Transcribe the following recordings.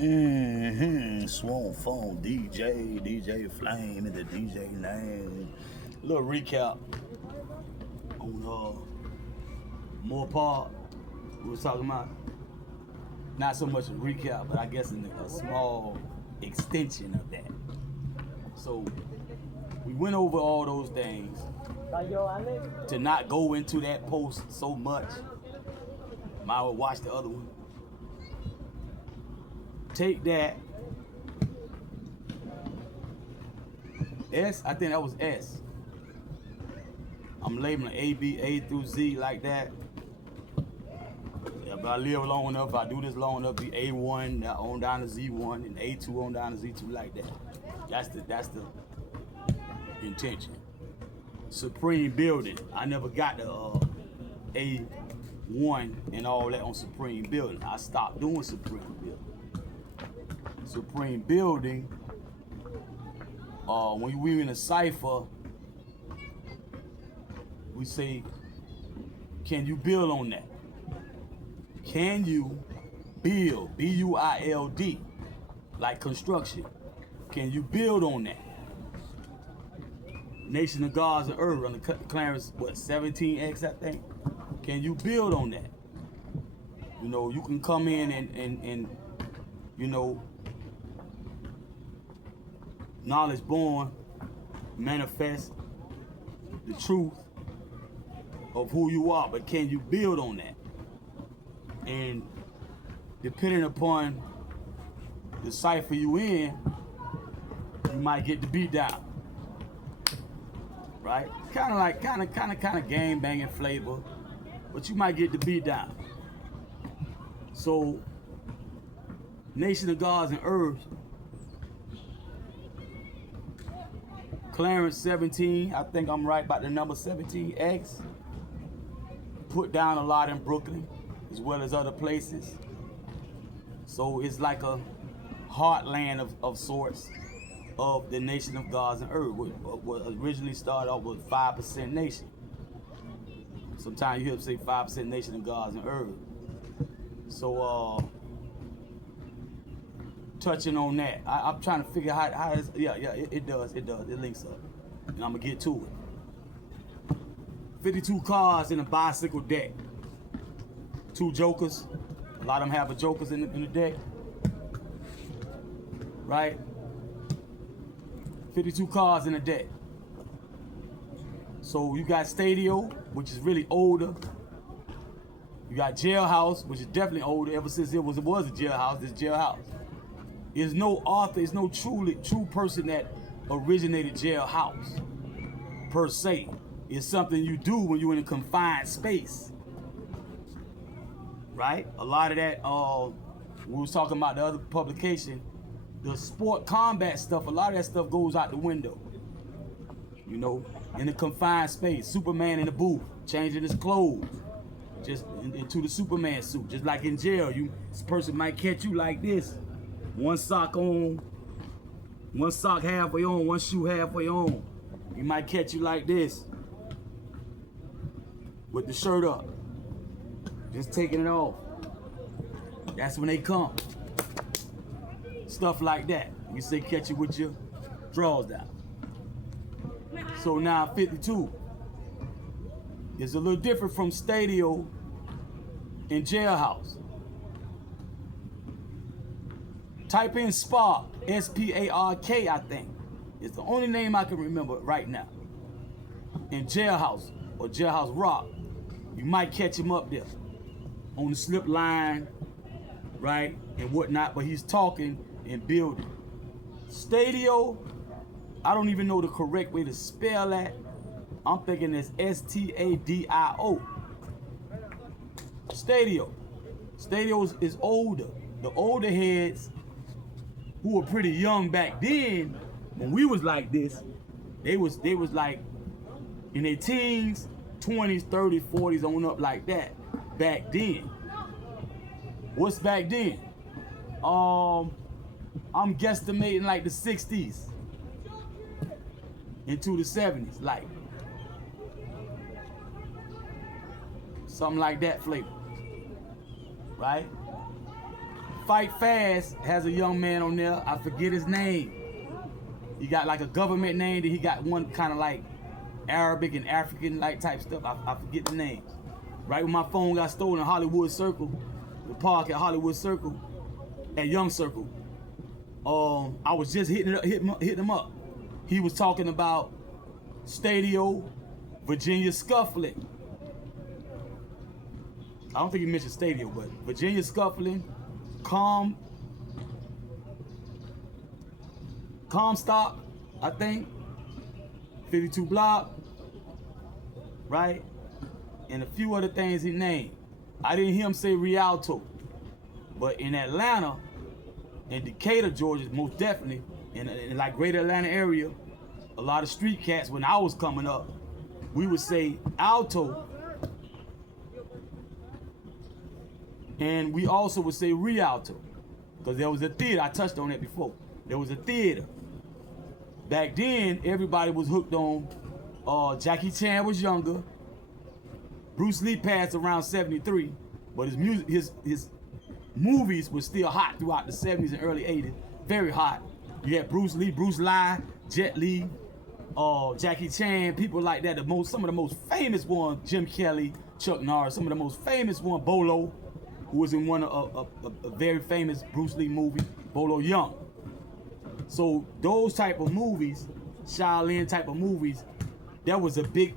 Swamp Phone DJ Flame is the DJ name. A little recap on more part we was talking about. Not so much a recap, but I guess a small extension of that. So we went over all those things to not go into that post so much. Might well watch the other one. Take that. S, I think that was S. I'm labeling A, B, A through Z like that. If I live long enough, if I do this long enough, be A1 on down to Z1 and A2 on down to Z2 like that. That's the intention. Supreme building. I never got the A1 and all that on Supreme building. I stopped doing Supreme building. Supreme building, when we in a cipher, we say, can you build on that? Can you build, B-U-I-L-D, like construction? Can you build on that? Nation of Gods and Earth, on the Clarence, what, 17X, I think? Can you build on that? You know, you can come in and you know, knowledge born, manifest the truth of who you are, but can you build on that? And depending upon the cipher you in, you might get the beat down, right? Kind of game banging flavor, but you might get the beat down. So, Nation of Gods and Earths, Clarence 17, I think I'm right about the number 17X, put down a lot in Brooklyn, as well as other places. So it's like a heartland of sorts of the Nation of Gods and Earth. What originally started off with 5% nation. Sometimes you hear them say 5% Nation of Gods and Earth. So touching on that, I'm trying to figure out how it's, it does, it links up. And I'm gonna get to it. 52 cards in a bicycle deck. 2 jokers. A lot of them have a jokers in the deck. Right? 52 cards in a deck. So you got Stadio, which is really older. You got Jailhouse, which is definitely older ever since it was a jailhouse, this jailhouse. There's no author, there's no true person that originated Jailhouse, per se. It's something you do when you're in a confined space. Right? A lot of that, we was talking about the other publication, the sport combat stuff, a lot of that stuff goes out the window. You know, in a confined space. Superman in the booth, changing his clothes, just into the Superman suit. Just like in jail, this person might catch you like this. One sock on, one sock halfway on, one shoe halfway on. He might catch you like this, with the shirt up, just taking it off. That's when they come. Stuff like that. You say catch you with your drawers down. So now 52 is a little different from Stadio and Jailhouse. Type in Spark, S-P-A-R-K, I think. It's the only name I can remember right now. In Jailhouse or Jailhouse Rock, you might catch him up there on the slip line, right, and whatnot, but he's talking and building. Stadio, I don't even know the correct way to spell that. I'm thinking it's S-T-A-D-I-O. Stadio. Stadio is older. The older heads who were pretty young back then, when we was like this, they was like in their teens, 20s, 30s, 40s, on up like that back then. What's back then? I'm guesstimating like the 60s into the 70s, like something like that flavor, right? Fight Fast has a young man on there. I forget his name. He got like a government name, then he got one kind of like Arabic and African like type stuff. I forget the names. Right when my phone got stolen in Hollywood Circle, the park at Hollywood Circle, at Young Circle, I was just hitting him up. He was talking about Stadio, Virginia Scuffling. I don't think he mentioned Stadio, but Virginia Scuffling, Comstock, I think, 52 Block, right? And a few other things he named. I didn't hear him say Rialto, but in Atlanta, in Decatur, Georgia, most definitely, in like greater Atlanta area, a lot of street cats, when I was coming up, we would say Alto, and we also would say Rialto, because there was a theater. I touched on that before. There was a theater. Back then, everybody was hooked on, Jackie Chan was younger. Bruce Lee passed around 73, but his movies were still hot throughout the 70s and early 80s, very hot. You had Bruce Lee, Jet Li, Jackie Chan, people like that. Some of the most famous ones, Jim Kelly, Chuck Norris, some of the most famous one, Bolo, who was in one of a very famous Bruce Lee movie, Bolo Young. So those type of movies, Shaolin type of movies, there was a big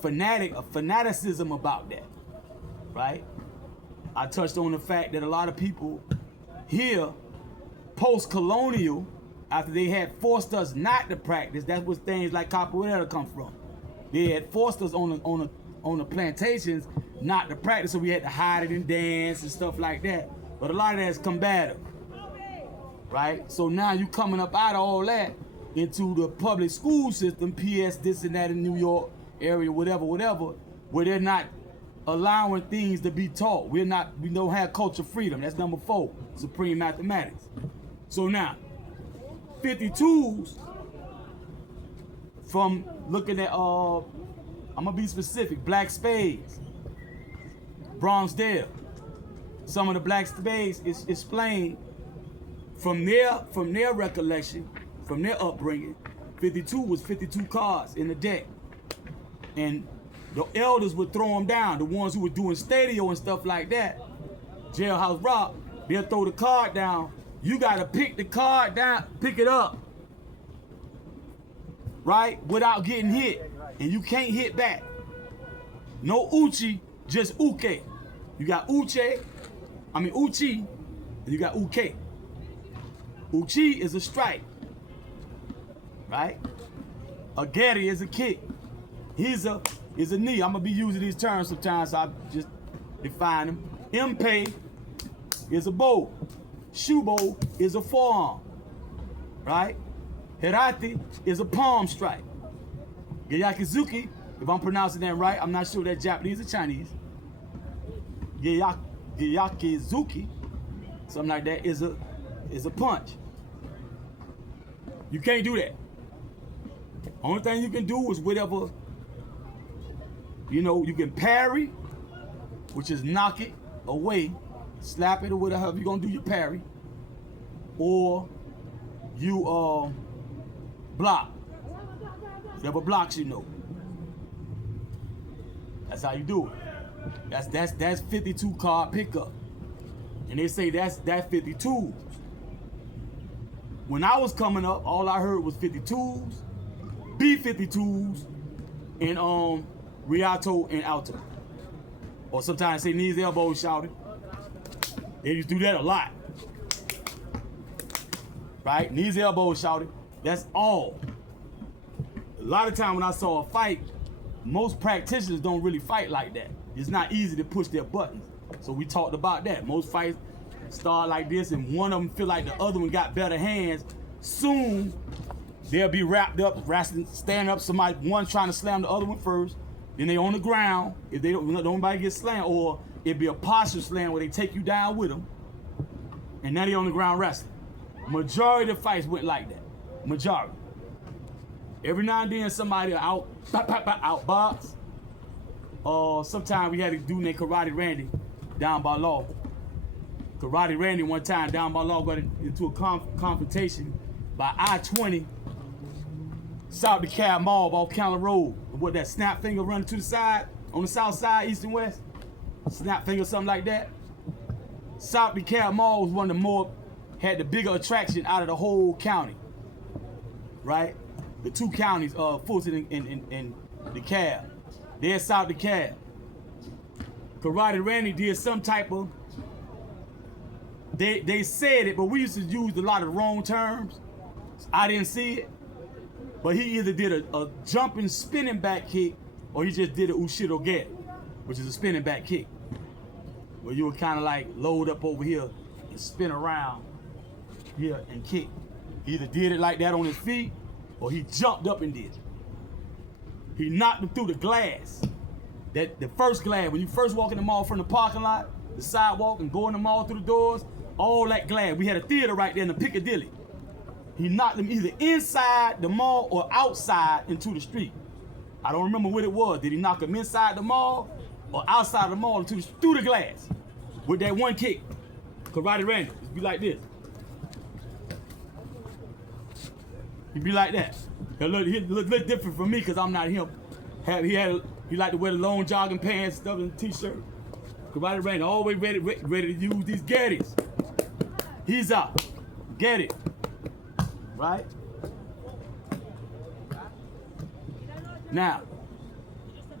fanaticism about that, right? I touched on the fact that a lot of people here, post-colonial, after they had forced us not to practice, that's where things like capoeira come from. They had forced us on the plantations not to practice, so we had to hide it and dance and stuff like that. But a lot of that is combative, right? So now you coming up out of all that into the public school system, PS this and that in New York area, whatever, where they're not allowing things to be taught. We don't have culture freedom. That's number 4, supreme mathematics. So now, 52s, from looking at, I'm gonna be specific, black spades, bronze dale. Some of the black spades is explained from their recollection, from their upbringing. 52 was 52 cards in the deck. And the elders would throw them down. The ones who were doing stadio and stuff like that, Jailhouse Rock, they'll throw the card down. You gotta pick the card down, pick it up, right? Without getting hit. And you can't hit back. No uchi, just uke. You got uchi, and you got uke. Uchi is a strike, right? A geri is a kick. He's a knee. I'm gonna be using these terms sometimes, so I just define them. Mpe is a bow. Shubo is a forearm, right? Hirati is a palm strike. Gyayakizuki, if I'm pronouncing that right, I'm not sure that's Japanese or Chinese. Gyayakizuki, something like that, is a punch. You can't do that. Only thing you can do is whatever, you can parry, which is knock it away, slap it or whatever you're gonna do your parry, or you block. Whatever blocks That's how you do it. That's 52 card pickup. And they say that's 52. When I was coming up, all I heard was 52s, B52s, and Rialto and Alto. Or sometimes say knees, elbows, shouted. They just do that a lot. Right? Knees, elbows, shouted. That's all. A lot of time when I saw a fight, most practitioners don't really fight like that. It's not easy to push their buttons. So we talked about that. Most fights start like this, and one of them feel like the other one got better hands. Soon, they'll be wrapped up, standing up, one trying to slam the other one first, then they on the ground, if they don't nobody get slammed, or it'd be a posture slam where they take you down with them, and now they on the ground wrestling. Majority of the fights went like that. Majority. Every now and then somebody outbox, or sometimes we had a dude named Karate Randy down by law. Karate Randy one time down by law got into a confrontation by I-20 south DeKalb Mall off County Road. What that snap finger running to the side on the south side, east and west? Snap finger, something like that. South DeKalb Mall was one of the more, had the bigger attraction out of the whole county, right? The two counties, Fulton and DeKalb. They're South DeKalb. Karate Randy did some type of, they said it, but we used to use a lot of wrong terms. I didn't see it, but he either did a jumping spinning back kick or he just did a Ushido get, which is a spinning back kick, where you would kind of like load up over here and spin around here and kick. He either did it like that on his feet or he jumped up and did it. He knocked him through the glass. That the first glass, when you first walk in the mall from the parking lot, the sidewalk, and go in the mall through the doors, all that glass. We had a theater right there in the Piccadilly. He knocked him either inside the mall or outside into the street. I don't remember what it was. Did he knock him inside the mall or outside the mall through the glass with that one kick? Karate Randy, it'd be like this. He'd be like that. He look different from me because I'm not him. He liked to wear the long jogging pants, stuff, and t-shirt. Karate Randy always ready to use these gaddies. He's out. Get it. Right? Now,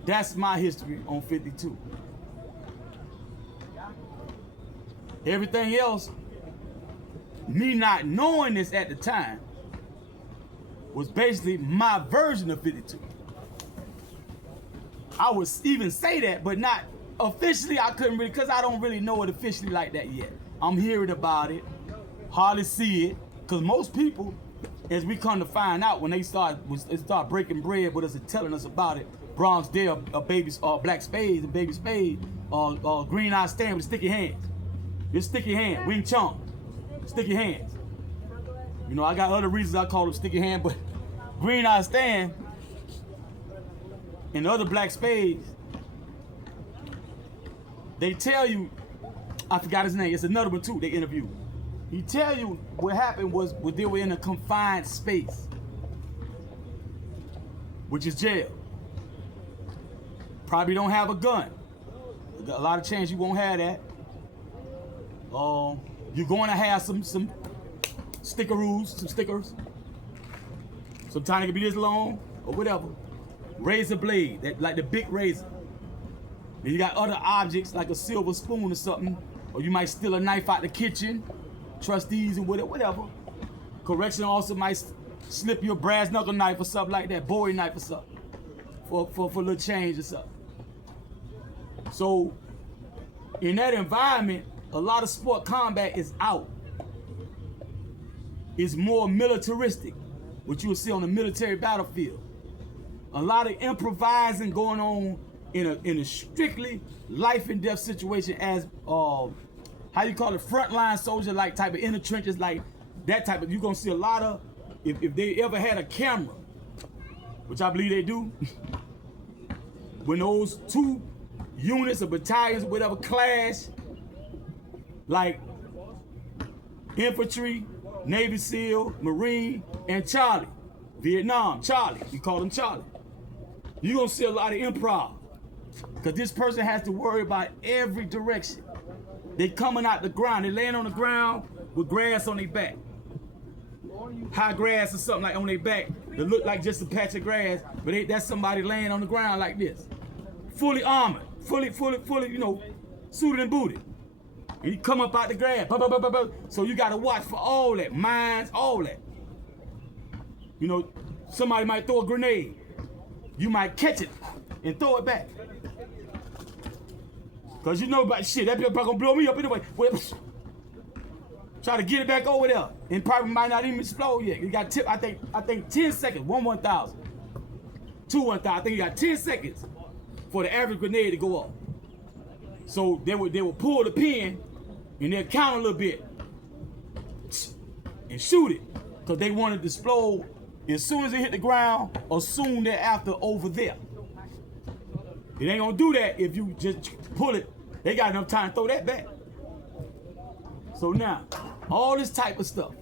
that's my history on 52. Everything else, me not knowing this at the time, was basically my version of 52. I would even say that, but not officially. I couldn't really, because I don't really know it officially like that yet. I'm hearing about it, hardly see it, because most people, as we come to find out, when they start breaking bread with us and telling us about it, Bronx Dale, Black Spades and Baby Spade, Green Eye Stand with sticky hands. This sticky hand, Wing Chun, sticky hands. You know, I got other reasons I call them sticky hand, but Green Eye Stand and the other Black Spades, they tell you, I forgot his name, it's another one too, they interview. He tell you what happened was they were in a confined space, which is jail. Probably don't have a gun. A lot of chance you won't have that. You're going to have some stickeroos, some stickers. Sometimes it can be this long or whatever. Razor blade, like the big razor. Then you got other objects like a silver spoon or something, or you might steal a knife out the kitchen, trustees and whatever. Correction also might slip you a brass knuckle knife or something like that, Bowie knife or something, for a little change or something. So in that environment, a lot of sport combat is out. It's more militaristic, which you will see on the military battlefield. A lot of improvising going on in a strictly life and death situation as how you call it, frontline soldier, like type of inner trenches, like that type of. You're gonna see a lot of, if they ever had a camera, which I believe they do, when those two units or battalions or whatever clash, like infantry, Navy SEAL, Marine, and Charlie, Vietnam, Charlie, we call him Charlie. You're gonna see a lot of improv, because this person has to worry about every direction. They coming out the ground, they laying on the ground with grass on their back. High grass or something like on their back that look like just a patch of grass, but that's somebody laying on the ground like this. Fully armored, fully, you know, suited and booted. And you come up out the grass, so you gotta watch for all that, mines, all that. You know, somebody might throw a grenade. You might catch it and throw it back. Cause you know about shit, that bitch probably gonna blow me up anyway. Try to get it back over there, and probably might not even explode yet. You got tip, I think 10 seconds, 1,000, 1,000. I think you got 10 seconds for the average grenade to go off. So they would pull the pin and they'll count a little bit and shoot it, cause they want it to explode as soon as it hit the ground or soon thereafter over there. It ain't gonna do that if you just pull it. They got enough time to throw that back. So now, all this type of stuff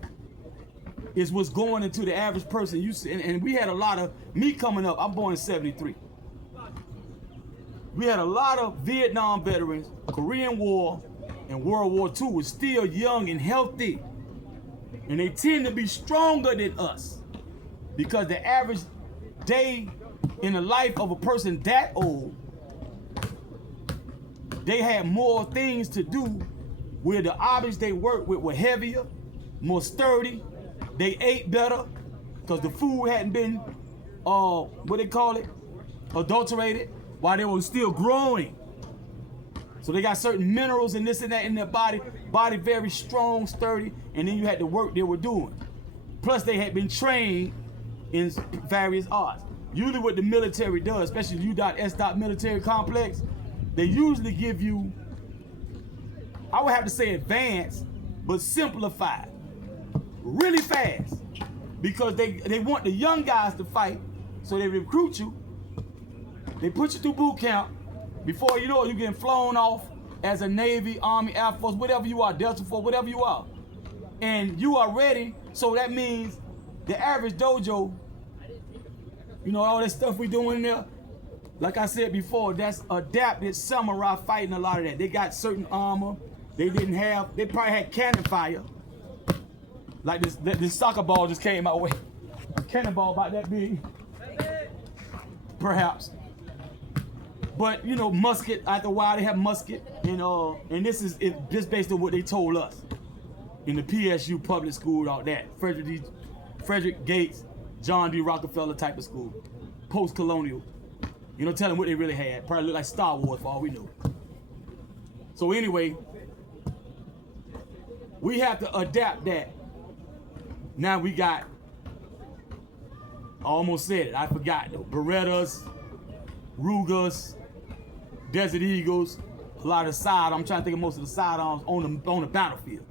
is what's going into the average person. You see, and we had a lot of, me coming up, I'm born in 73. We had a lot of Vietnam veterans, Korean War, and World War II was still young and healthy. And they tend to be stronger than us because the average day in the life of a person that old, they had more things to do where the objects they worked with were heavier, more sturdy. They ate better because the food hadn't been, what they call it, adulterated while they were still growing. So they got certain minerals and this and that in their body very strong, sturdy, and then you had the work they were doing. Plus they had been trained in various arts. Usually what the military does, especially U.S. military complex, they usually give you, I would have to say advanced, but simplified, really fast, because they want the young guys to fight, so they recruit you, they put you through boot camp. Before you know it, you're getting flown off as a Navy, Army, Air Force, whatever you are, Delta Force, whatever you are. And you are ready, so that means the average dojo, you know, all that stuff we doing there, like I said before, that's adapted samurai fighting, a lot of that. They got certain armor, they probably had cannon fire. Like this soccer ball just came my way. A cannonball about that big, perhaps. But you know, musket, after a while they have musket, and this is just based on what they told us in the PSU public school, all that. Frederick Gates, John D. Rockefeller type of school, post-colonial. You know, tell them what they really had. Probably look like Star Wars for all we know. So anyway, we have to adapt that. Now we got, I almost said it, I forgot though. Berettas, Rugers, Desert Eagles, a lot of I'm trying to think of most of the sidearms on the battlefield.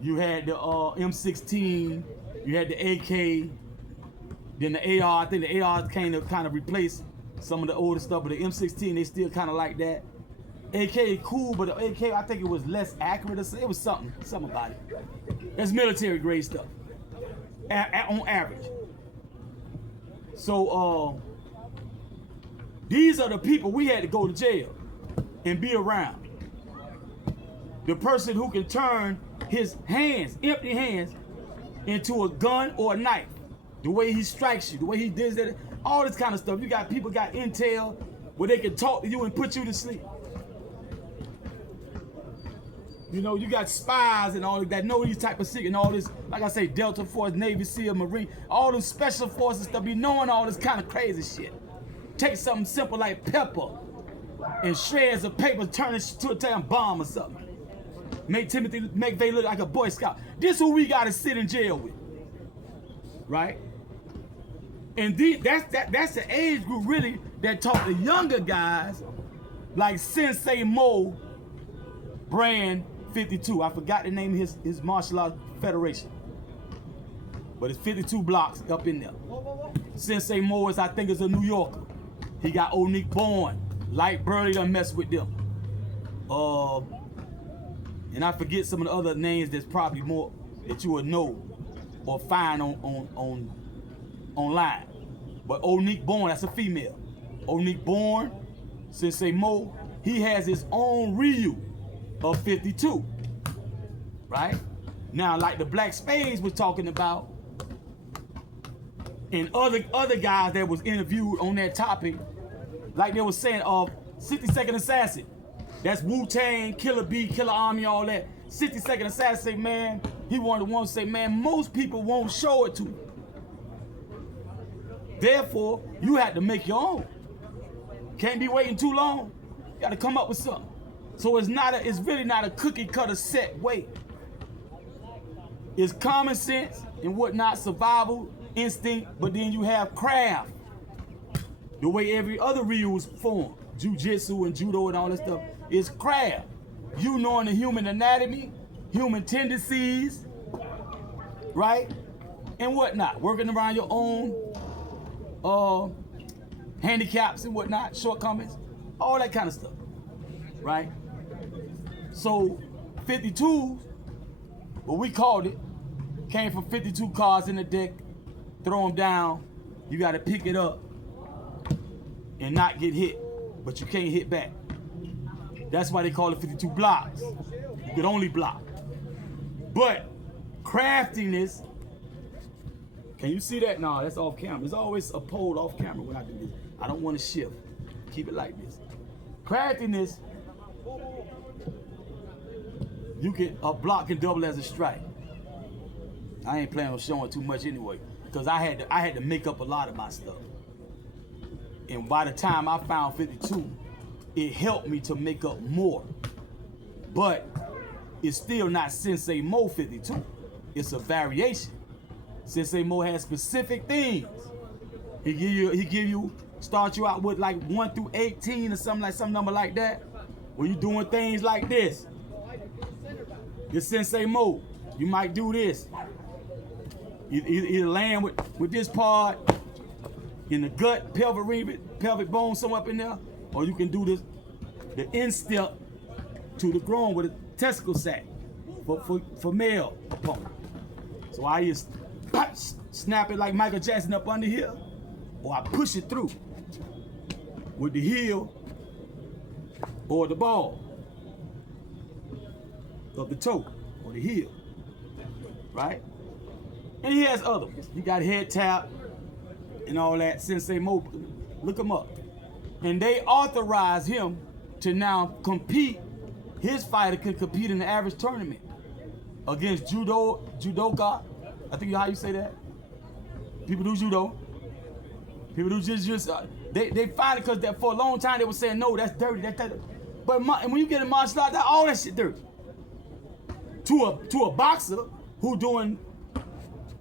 You had the M16, you had the AK, then the AR. I think the AR kind of replaced some of the older stuff, but the M16 they still kind of like that. AK cool, but the AK I think it was less accurate. It was something about it. That's military grade stuff, on average. So these are the people we had to go to jail and be around. The person who can turn his hands, empty hands, into a gun or a knife. The way he strikes you, the way he does that, all this kind of stuff. You got people got intel where they can talk to you and put you to sleep. You know, you got spies and all of that, know these type of shit and all this, like I say, Delta Force, Navy, SEAL, Marine, all them special forces stuff, be knowing all this kind of crazy shit. Take something simple like pepper and shreds of paper, turn it to a damn bomb or something. Make Timothy McVeigh look like a Boy Scout. This who we gotta sit in jail with, right? And that's the age group really that taught the younger guys, like Sensei Mo, Brand 52. I forgot the name of his martial arts federation, but it's 52 blocks up in there. Sensei Mo I think is a New Yorker. He got Old Nick Bourne. Light Burley done mess with them. And I forget some of the other names that's probably more that you would know or find online. But Old Nick Bourne, that's a female. Old Nick Bourne, Sensei Mo, he has his own Ryu of 52, right? Now, like the Black Spades was talking about, and other guys that was interviewed on that topic, like they were saying, 60-Second Assassin. That's Wu-Tang, Killer Bee, Killer Army, all that. 60-Second Assassin say, man, he wanted to say, man, most people won't show it to you. Therefore, you have to make your own. Can't be waiting too long. You gotta come up with something. So it's really not a cookie cutter set way. It's common sense and whatnot, survival, instinct, but then you have craft. The way every other Ryu is formed, jiu-jitsu and judo and all that stuff, is craft. You knowing the human anatomy, human tendencies, right? And whatnot, working around your own handicaps and whatnot, shortcomings, all that kind of stuff, right? So 52s but we called it. Came from 52 cards in the deck, throw them down. You got to pick it up and not get hit, but you can't hit back. That's why they call it 52 blocks. You could only block. But craftiness, can you see that? No, that's off camera. There's always a pole off camera when I do this. I don't want to shift. Keep it like this. Craftiness, you can, a block can double as a strike. I ain't planning on showing too much anyway, because I had to make up a lot of my stuff. And by the time I found 52, it helped me to make up more. But it's still not Sensei Mo 52. It's a variation. Sensei Mo has specific things. He give you, start you out with like 1 through 18 or something like some number like that. Where you doing things like this. Your Sensei Mo, you might do this. Either land with this part in the gut, pelvic bone somewhere up in there, or you can do this, the instep to the groin with a testicle sac for male opponent. So I just snap it like Michael Jackson up under here, or I push it through with the heel or the ball of the toe or the heel, right? And he has other ones. He got head tap and all that. Sensei Mo, look him up. And they authorize him to now compete. His fighter can compete in the average tournament against judoka. I think how you say that. People do judo. People do just they find it because that for a long time they were saying no, that's dirty. But when you get in martial arts, all that shit dirty. To a boxer who doing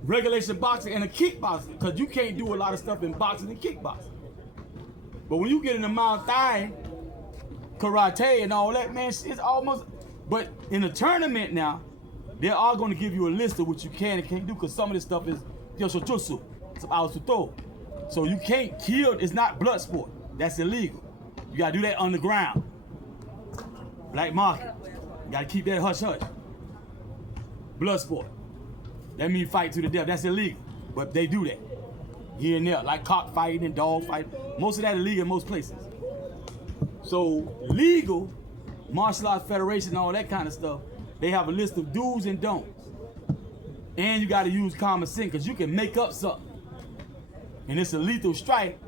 regulation boxing and a kickboxing, because you can't do a lot of stuff in boxing and kickboxing. But when you get into Muay Thai, karate and all that, man, it's almost, but in a tournament now, they are going to give you a list of what you can and can't do, because some of this stuff is yoshotsu, some ausuto. So you can't kill, it's not blood sport. That's illegal. You got to do that underground. Black market. You got to keep that hush-hush. Blood sport. That means fight to the death. That's illegal. But they do that. Here and there. Like cockfighting and dog fighting. Most of that illegal in most places. So legal, martial arts federation and all that kind of stuff, they have a list of do's and don'ts. And you got to use common sense, because you can make up something. And it's a lethal strike.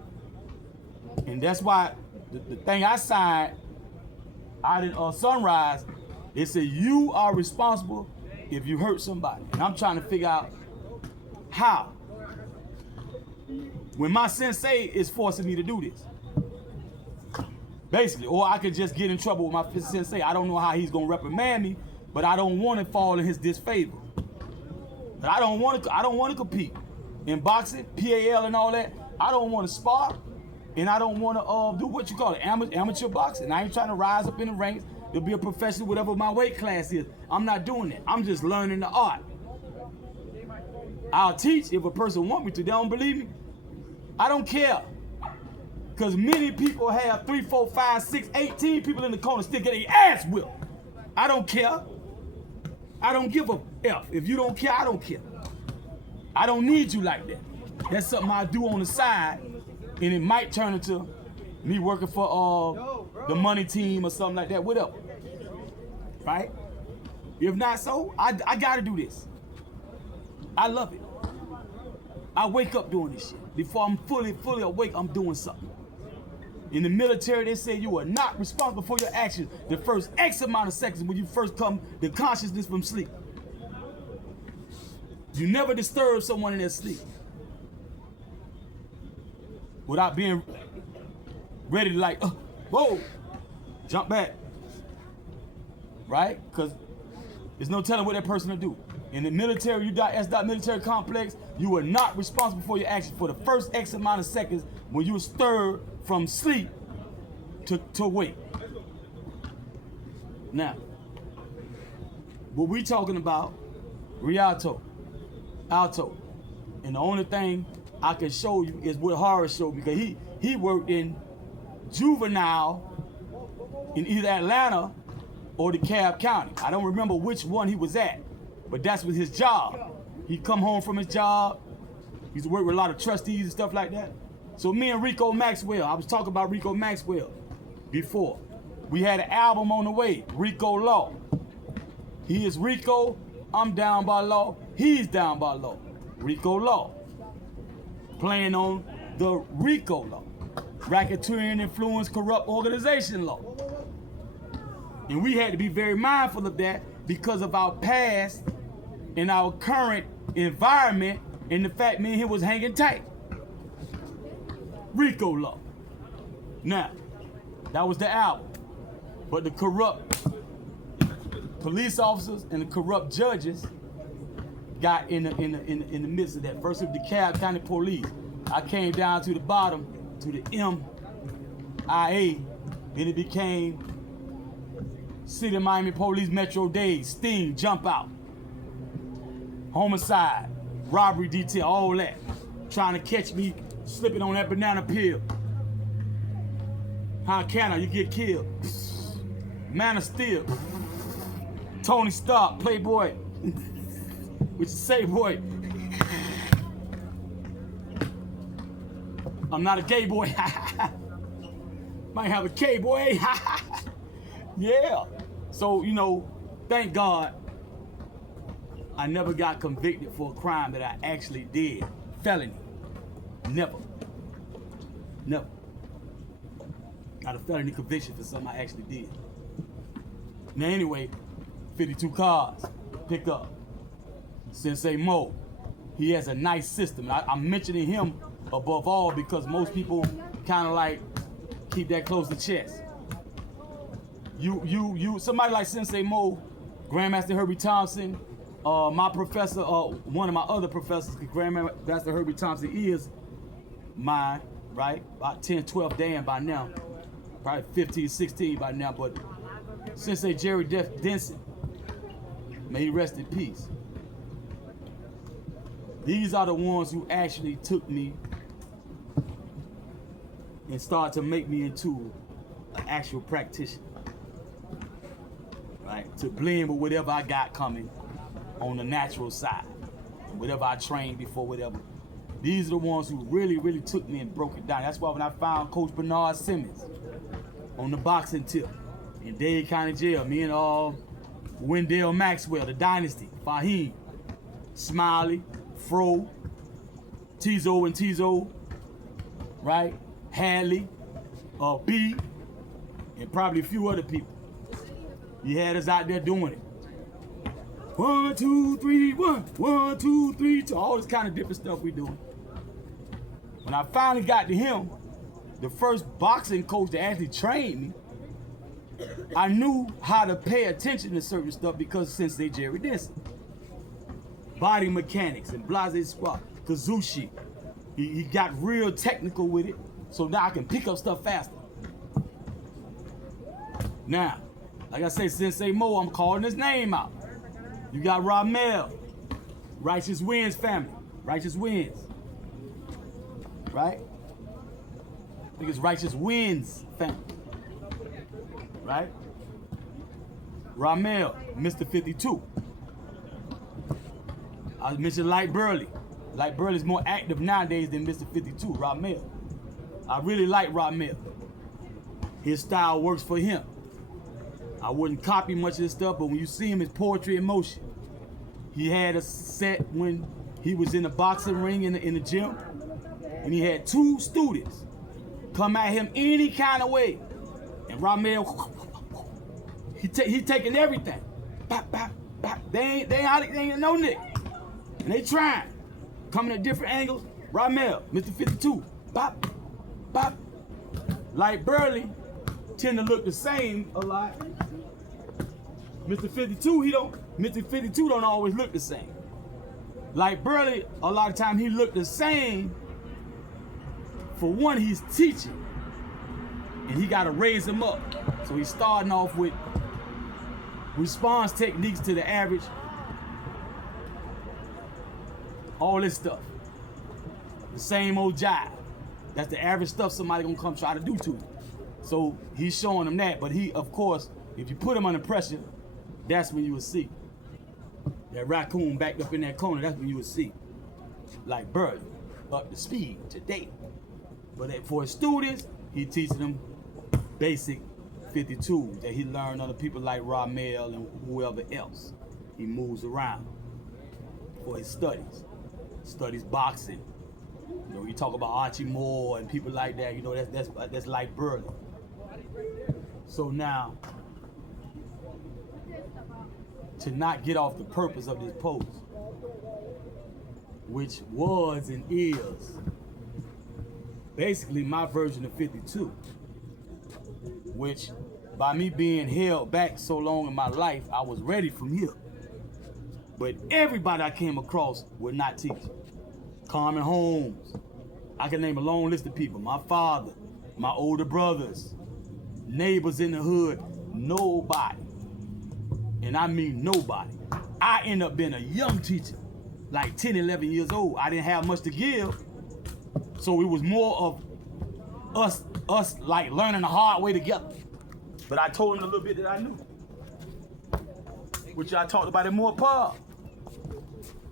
And that's why the thing I signed out in Sunrise, it said you are responsible if you hurt somebody. And I'm trying to figure out how. When my sensei is forcing me to do this. Basically, or I could just get in trouble with my sensei. I don't know how he's gonna reprimand me, but I don't want to fall in his disfavor. But I don't want to compete in boxing, PAL and all that. I don't want to spar, and I don't want to do what you call it, amateur boxing. I ain't trying to rise up in the ranks to be a professional, whatever my weight class is. I'm not doing that. I'm just learning the art. I'll teach if a person want me to. They don't believe me. I don't care. Because many people have 3, 4, 5, 6, 18 people in the corner still get their ass whipped. I don't care. I don't give a F. If you don't care, I don't care. I don't need you like that. That's something I do on the side, and it might turn into me working for the money team or something like that, whatever. Right? If not so, I gotta do this. I love it. I wake up doing this shit. Before I'm fully awake, I'm doing something. In the military, they say you are not responsible for your actions the first X amount of seconds when you first come to consciousness from sleep. You never disturb someone in their sleep without being ready to like, whoa, jump back, right? Because there's no telling what that person will do. In the military, military complex, you are not responsible for your actions for the first X amount of seconds when you stir from sleep to wake. Now, what we talking about, Rialto, Alto, and the only thing I can show you is what Horace showed me, because he worked in juvenile in either Atlanta or DeKalb County. I don't remember which one he was at, But that's with his job. He come home from his job. He used to work with a lot of trustees and stuff like that. So me and Rico Maxwell, I was talking about Rico Maxwell before. We had an album on the way, Rico Law. He is Rico, I'm down by law, he's down by law. Rico Law. Playing on the Rico Law. Racketeering, influence, corrupt organization law. And we had to be very mindful of that because of our past and our current environment and the fact me and him was hanging tight. Rico Law. Now, that was the album. But the corrupt police officers and the corrupt judges got in the midst of that. First with the DeKalb County Police. I came down to the bottom, to the MIA, then it became City of Miami Police Metro Days, Sting, Jump Out, homicide, robbery detail, all that. Trying to catch me slipping on that banana peel. How can I? You get killed. Man of Steel. Tony Stark, Playboy. Which is say boy. I'm not a gay boy. Might have a K boy. Yeah. So, you know, thank God I never got convicted for a crime that I actually did. Felony. Never. Never. Got a felony conviction for something I actually did. Now anyway, 52 cars, pick up. Sensei Mo, he has a nice system. I'm mentioning him above all because most people kind of like keep that close to chest. Somebody like Sensei Mo, Grandmaster Herbie Thompson, my professor, one of my other professors, Grandmaster Herbie Thompson is mine, right? About 10, 12 Dan by now. Probably 15, 16 by now, but Sensei Jerry Denson, may he rest in peace. These are the ones who actually took me and started to make me into an actual practitioner, right? To blend with whatever I got coming on the natural side, whatever I trained before, whatever. These are the ones who really, really took me and broke it down. That's why when I found Coach Bernard Simmons on the boxing tip in Dade County Jail, me and Wendell Maxwell, the Dynasty, Fahim, Smiley, Fro, Tizo and Tizo, right? Hadley, B, and probably a few other people. He had us out there doing it. 1, 2, 3, 1, 1, 2, 3, 2, all this kind of different stuff we doing. When I finally got to him, the first boxing coach that actually trained me, I knew how to pay attention to certain stuff because of Sensei Jerry Denson. Body mechanics and blase squat, Kazushi. He got real technical with it, so now I can pick up stuff faster. Now, like I say, Sensei Mo, I'm calling his name out. You got Ramel, Righteous Winds family, Righteous Winds, right? I think it's Righteous Winds family, right? Ramel, Mr. 52. I mentioned Light Burley. Light Burley's more active nowadays than Mr. 52, Ramel. I really like Ramel. His style works for him. I wouldn't copy much of this stuff, but when you see him, it's poetry in motion. He had a set when he was in the boxing ring in the gym, and he had 2 students come at him any kind of way. And Ramel, he taking everything. Bop, bop, bop. They ain't no nick. And they trying. Coming at different angles. Ramel, Mr. 52. Bop, bop. Like Burley tend to look the same a lot. Mr. 52 don't always look the same. Like Burley, a lot of time he looked the same. For one, he's teaching. And he gotta raise him up. So he's starting off with response techniques to the average. All this stuff. The same old jive. That's the average stuff somebody gonna come try to do to him. So he's showing them that, but he, of course, if you put him under pressure, that's when you will see. that raccoon backed up in that corner, that's when you would see. Like, bird, up to speed today. But for his students, he teaches them basic 52 that he learned under people like Ramel and whoever else. He moves around for his studies. Studies boxing. You know, you talk about Archie Moore and people like that. You know, that's like Burley. So now, to not get off the purpose of this post, which was and is basically my version of 52, which by me being held back so long in my life, I was ready from here. But everybody I came across would not teach. Carmen Holmes. I can name a long list of people. My father, my older brothers, neighbors in the hood, nobody. And I mean nobody. I ended up being a young teacher, like 10, 11 years old. I didn't have much to give. So it was more of us like learning the hard way together. But I told him a little bit that I knew. Which I talked about in more Paul.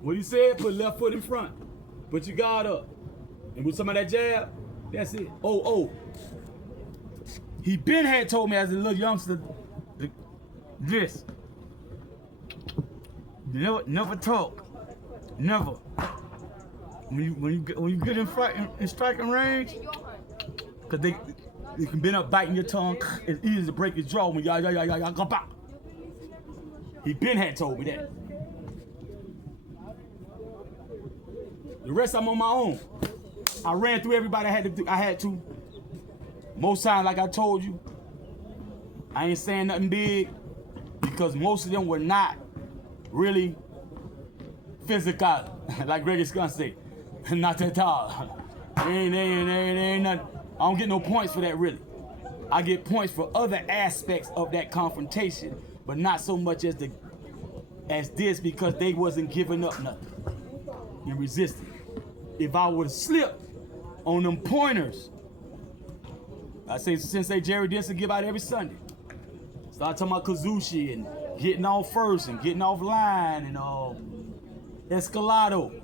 What he said, put left foot in front. Put your guard up. And with some of that jab, that's it. Oh. He been had told me as a little youngster, this. Never talk. Never. When you get in striking range, cause they can bend up biting your tongue. It's easy to break his jaw when y'all go back. He been had told me that. The rest I'm on my own. I ran through everybody I had to. Most times, like I told you, I ain't saying nothing big because most of them were not really physical, like Greggy's gonna say. Not at all. They ain't nothing. I don't get no points for that really. I get points for other aspects of that confrontation, but not so much as this because they wasn't giving up nothing and resisting. If I would have slipped on them pointers, I say Sensei Jerry Denson give out every Sunday. Start talking about Kazushi and getting off first and getting off line and escalado,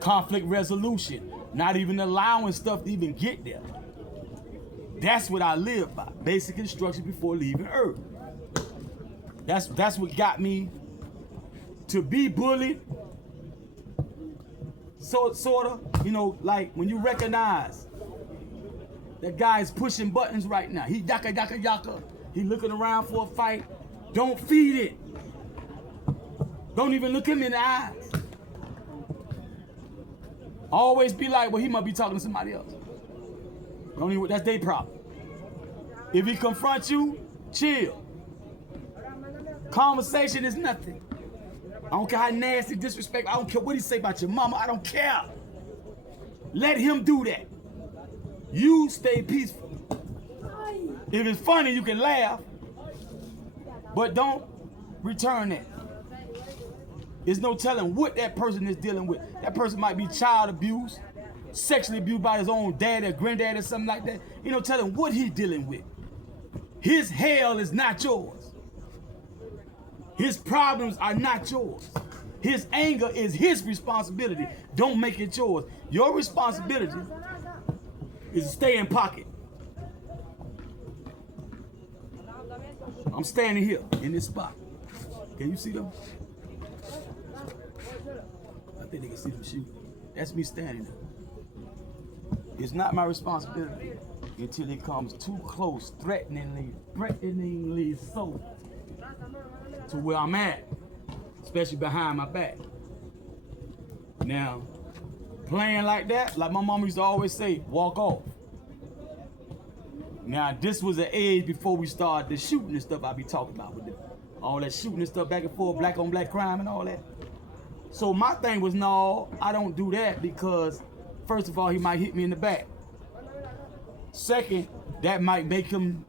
conflict resolution, not even allowing stuff to even get there. That's what I live by. Basic instruction before leaving Earth. That's what got me to be bullied. So sort of, you know, like when you recognize that guy is pushing buttons right now. He yaka. He looking around for a fight. Don't feed it. Don't even look him in the eyes. Always be like, well, he must be talking to somebody else. Don't even, that's their problem. If he confronts you, chill. Conversation is nothing. I don't care how nasty, disrespectful, I don't care what he say about your mama, I don't care. Let him do that. You stay peaceful. If it's funny, you can laugh, but don't return it. There's no telling what that person is dealing with. That person might be child abuse, sexually abused by his own dad or granddad or something like that. You know, tell him what he's dealing with. His hell is not yours. His problems are not yours. His anger is his responsibility. Don't make it yours. Your responsibility is to stay in pocket. I'm standing here in this spot. Can you see them? I think they can see them shooting. That's me standing there. It's not my responsibility until it comes too close, threateningly so, to where I'm at, especially behind my back. Now, playing like that, like my mama used to always say, walk off. Now, this was an age before we started the shooting and stuff I be talking about with all that shooting and stuff back and forth, black on black crime and all that. So my thing was, no, I don't do that because, first of all, he might hit me in the back. Second, that might make him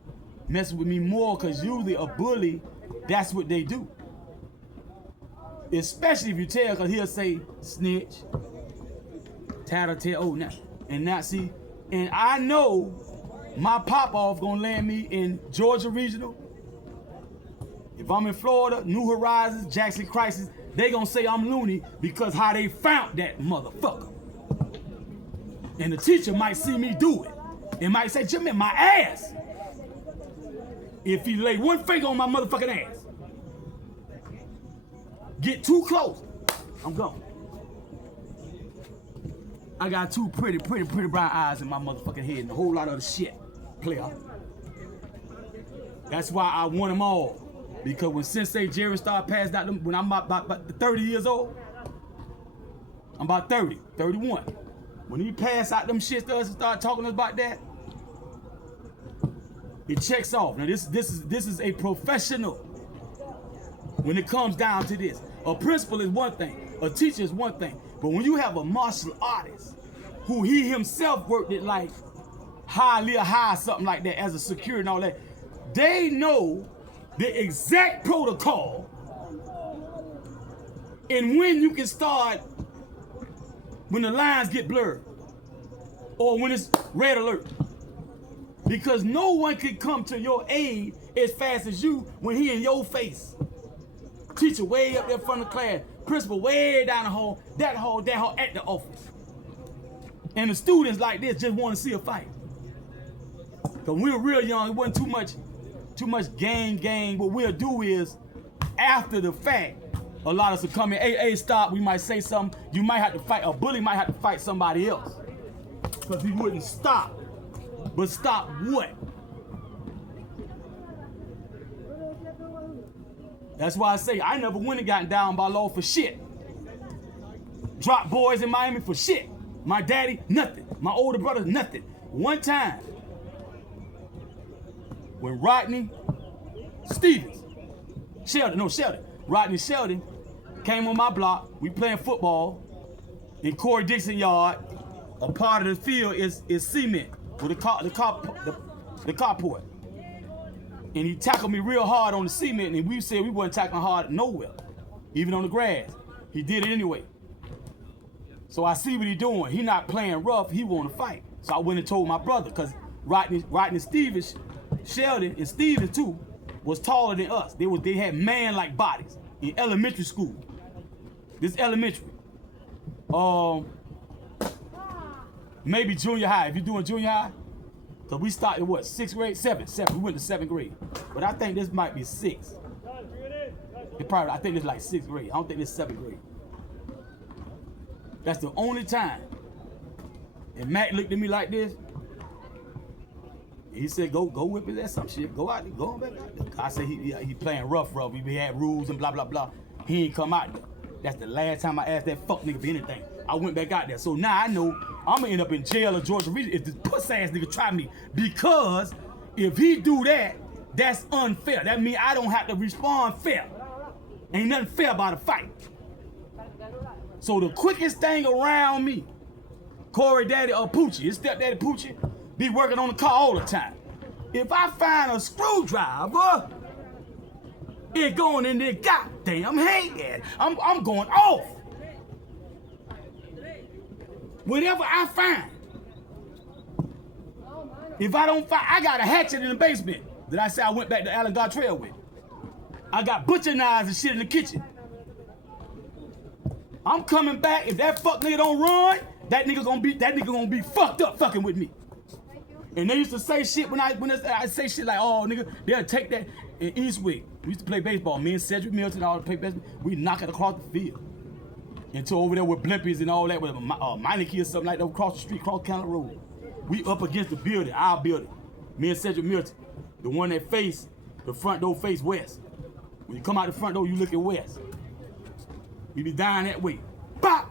mess with me more because usually a bully, that's what they do. Especially if you tell, because he'll say, snitch, tattletale, oh, now. And now, see, and I know my pop-off gonna land me in Georgia Regional. If I'm in Florida, New Horizons, Jackson Crisis, they gonna say I'm loony because how they found that motherfucker. And the teacher might see me do it. And might say, Jimmy, my ass. If he lay one finger on my motherfucking ass. Get too close, I'm gone. I got two pretty brown eyes in my motherfucking head and a whole lot of other shit, player. That's why I want them all. Because when Sensei Jerry started passing out them, when I'm about 30 years old, I'm about 30, 31. When he passed out them shit to us and started talking to us about that, it checks off. Now this is a professional when it comes down to this. A principal is one thing, a teacher is one thing, but when you have a martial artist who he himself worked it like high, something like that as a security and all that, they know the exact protocol and when you can start when the lines get blurred or when it's red alert. Because no one can come to your aid as fast as you when he in your face. Teacher way up there in front of the class, principal way down the hall, that hall at the office. And the students like this just want to see a fight. Cause we were real young, it wasn't too much gang. What we'll do is, after the fact, a lot of us will come in, hey, stop, we might say something, you might have to fight, a bully might have to fight somebody else. Cause he wouldn't stop. But stop what? That's why I say I never went and gotten down by law for shit. Dropped boys in Miami for shit. My daddy, nothing. My older brother, nothing. One time, when Rodney Rodney Sheldon came on my block, we playing football in Corey Dixon yard. A part of the field is cement with the carport. And he tackled me real hard on the cement, and we said we wasn't tackling hard nowhere, even on the grass. He did it anyway. So I see what he doing. He not playing rough, he want to fight. So I went and told my brother, because Rodney Stevens, Sheldon, and Stevens too, was taller than us. They had man-like bodies in elementary school. This elementary. Maybe junior high, if you're doing junior high. Cause we started what, 6th grade? 7th. We went to 7th grade. But I think this might be 6th. I think it's like 6th grade. I don't think it's 7th grade. That's the only time. And Mac looked at me like this. He said, go whip his ass some shit. Go out there, go on back out there. I said he playing rough. We had rules and blah, blah, blah. He ain't come out there. That's the last time I asked that fuck nigga for anything. I went back out there. So now I know I'm gonna end up in jail or Georgia Region if this puss ass nigga try me. Because if he do that, that's unfair. That means I don't have to respond fair. Ain't nothing fair about a fight. So the quickest thing around me, Corey Daddy or Poochie, his stepdaddy Poochie, be working on the car all the time. If I find a screwdriver, it going in their goddamn head. I'm going off. Whatever I find. If I don't find, I got a hatchet in the basement that I said I went back to Allen Gartrell with. I got butcher knives and shit in the kitchen. I'm coming back. If that fuck nigga don't run, that nigga gonna be fucked up fucking with me. And they used to say shit when I say shit like, oh nigga, they'll take that in Eastwick. We used to play baseball. Me and Cedric Milton all play baseball. We knock it across the field. Until over there with blimpies and all that with a Meineke or something like that across the street, across County Road. We up against the building, our building. Me and Cedric Milton, the one that face, the front door face west. When you come out the front door, you look at west. We be down that way. Pop!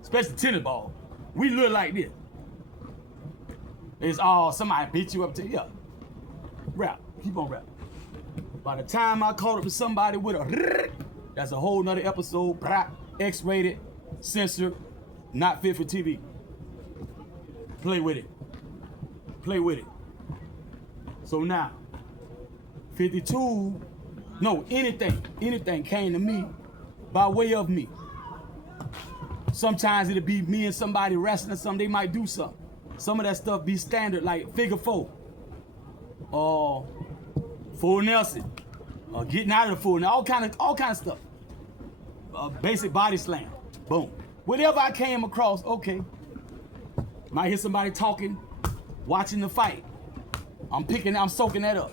Especially tennis ball. We look like this. It's all somebody beat you up to yeah. Rap. Keep on rapping. By the time I caught up with somebody with a that's a whole nother episode. X-rated, censored, not fit for TV. Play with it. Play with it. So now, 52, no, anything came to me by way of me. Sometimes it'll be me and somebody wrestling or something, they might do something. Some of that stuff be standard, like figure four, or full Nelson, or getting out of the full, all kind of stuff. basic body slam. Boom. Whatever I came across, okay. Might hear somebody talking, watching the fight. I'm soaking that up.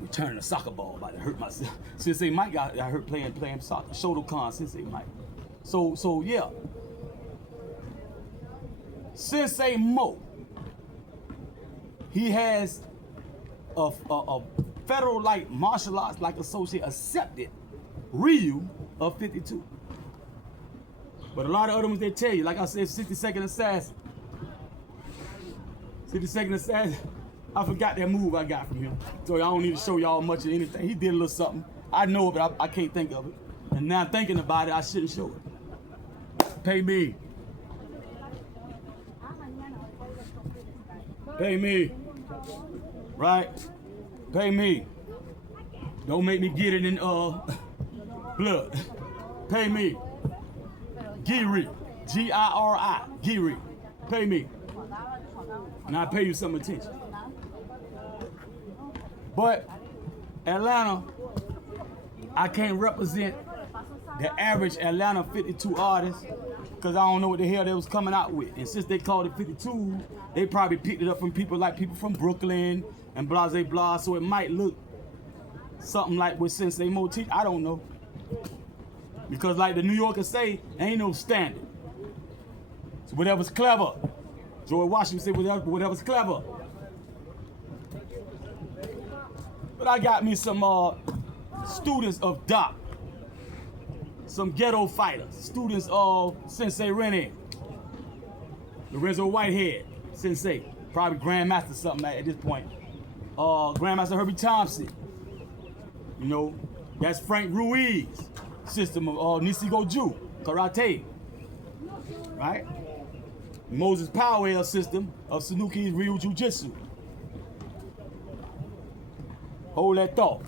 Returning a soccer ball, about to hurt myself. Sensei Mike got hurt playing soccer. Shotokan, Sensei Mike. So yeah. Sensei Mo. He has a federal like martial arts like associate accepted Ryu of 52. But a lot of other ones they tell you, like I said, 60-second assassin. 60-second assassin. I forgot that move I got from him. So I don't need to show y'all much of anything. He did a little something. I know it, but I can't think of it. And now thinking about it, I shouldn't show it. Pay me. Pay me. Right? Pay me. Don't make me get it in blood. Pay me. Giri. G-I-R-I. Giri. Pay me. And I'll pay you some attention. But Atlanta, I can't represent the average Atlanta 52 artist because I don't know what the hell they was coming out with. And since they called it 52, they probably picked it up from people from Brooklyn and blah, blah, blah. So it might look something like what Sensei Mo teach. I don't know. Because like the New Yorkers say, ain't no standard. So whatever's clever. George Washington said whatever's clever. But I got me some students of Doc, some ghetto fighters, students of Sensei Rene, Lorenzo Whitehead, Sensei, probably Grandmaster something at this point. Grandmaster Herbie Thompson, you know, that's Frank Ruiz, system of Nisigo Ju, karate, right? Moses Powell system of Sanuki's Ryu Jiu-Jitsu. Hold that thought.